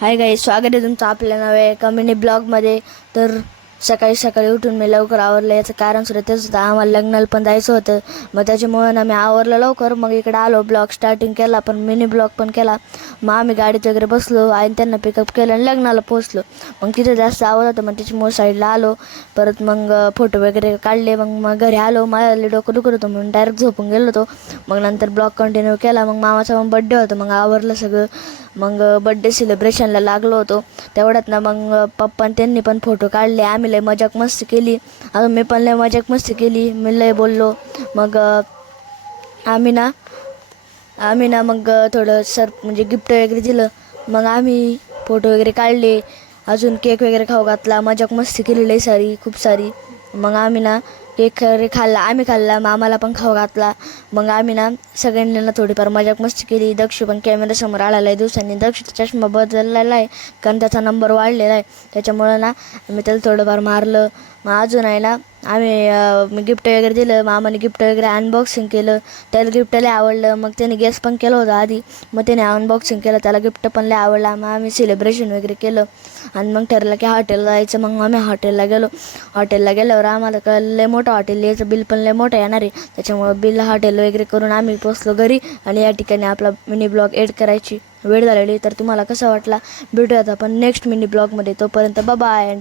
Hi guys, स्वागत आहे तुमचं आपल्या नव्या एका मिनी ब्लॉगमध्ये. तर सकाळी सकाळी उठून मी लवकर आवरलं. याचं कारण सुद्धा तेच होतं, आम्हाला लग्नाला पण जायचं होतं. मग त्याच्यामुळं ना मी आवरलं लवकर. मग इकडे आलो, ब्लॉग स्टार्टिंग केला, पण मिनी ब्लॉग पण केला. मग आम्ही गाडीत वगैरे बसलो आणि त्यांना पिकअप केलं आणि लग्नाला पोचलो. मग तिथे जास्त आवाज होता, मग त्याच्यामुळे साईडला आलो. परत मग फोटो वगैरे काढले. मग घरी आलो, माझ्या डोकं दुखत होतं म्हणून डायरेक्ट झोपून गेलो होतो. मग नंतर ब्लॉग कंटिन्यू केला. मग मामाचा मग बड्डे होता, मग आवरलं सगळं. मग बड्डे सेलिब्रेशनला लागलो होतो. तेवढ्यात ना मग पप्पा त्यांनी पण फोटो काढले. आम्ही लय मजाक मस्ती केली. अजून मी पण लय मजाक मस्ती केली, मी लय बोललो. मग आम्ही ना मग थोडं म्हणजे गिफ्ट वगैरे दिलं. मग आम्ही फोटो वगैरे काढले, अजून केक वगैरे खाऊ घातला, मजाक मस्ती केली लय सारी, खूप सारी. मग आम्ही ना केक वगैरे खाल्ला, आम्ही खाल्ला, मामाला पण खाऊ घातला. मग आम्ही ना सगळ्यांनी ना थोडीफार मजाक मस्ती केली. दक्ष पण कॅमेऱ्यासमोर आलेला आहे दिवसांनी. दक्षचा चष्मा बदललेला आहे, कारण त्याचा नंबर वाढलेला आहे. त्याच्यामुळं ना मी त्याला थोडंफार मारलं. मग अजून आहे ना आम्ही गिफ्ट वगैरे दिलं. मामाने गिफ्ट वगैरे अनबॉक्सिंग केलं. त्याला गिफ्ट लय आवडलं. मग त्याने गेस पण केलं होतं आधी, मग त्याने अनबॉक्सिंग केलं, त्याला गिफ्ट पण लय आवडला. मग आम्ही सेलिब्रेशन वगैरे केलं आणि मग ठरलं की हॉटेलला जायचं. मग आम्ही हॉटेलला गेलो. हॉटेलला गेल्यावर आम्हाला कळलं लय मोठं हॉटेल, याचं बिल पण लय मोठं येणार आहे. त्याच्यामुळं बिल हॉटेल वगैरे करून आम्ही पोचलो घरी. आणि या ठिकाणी आपला मिनी ब्लॉग एड करायची वेळ झालेली. तर तुम्हाला कसा वाटला, भेटूयात आपण नेक्स्ट मिनी ब्लॉगमध्ये. तोपर्यंत बाय.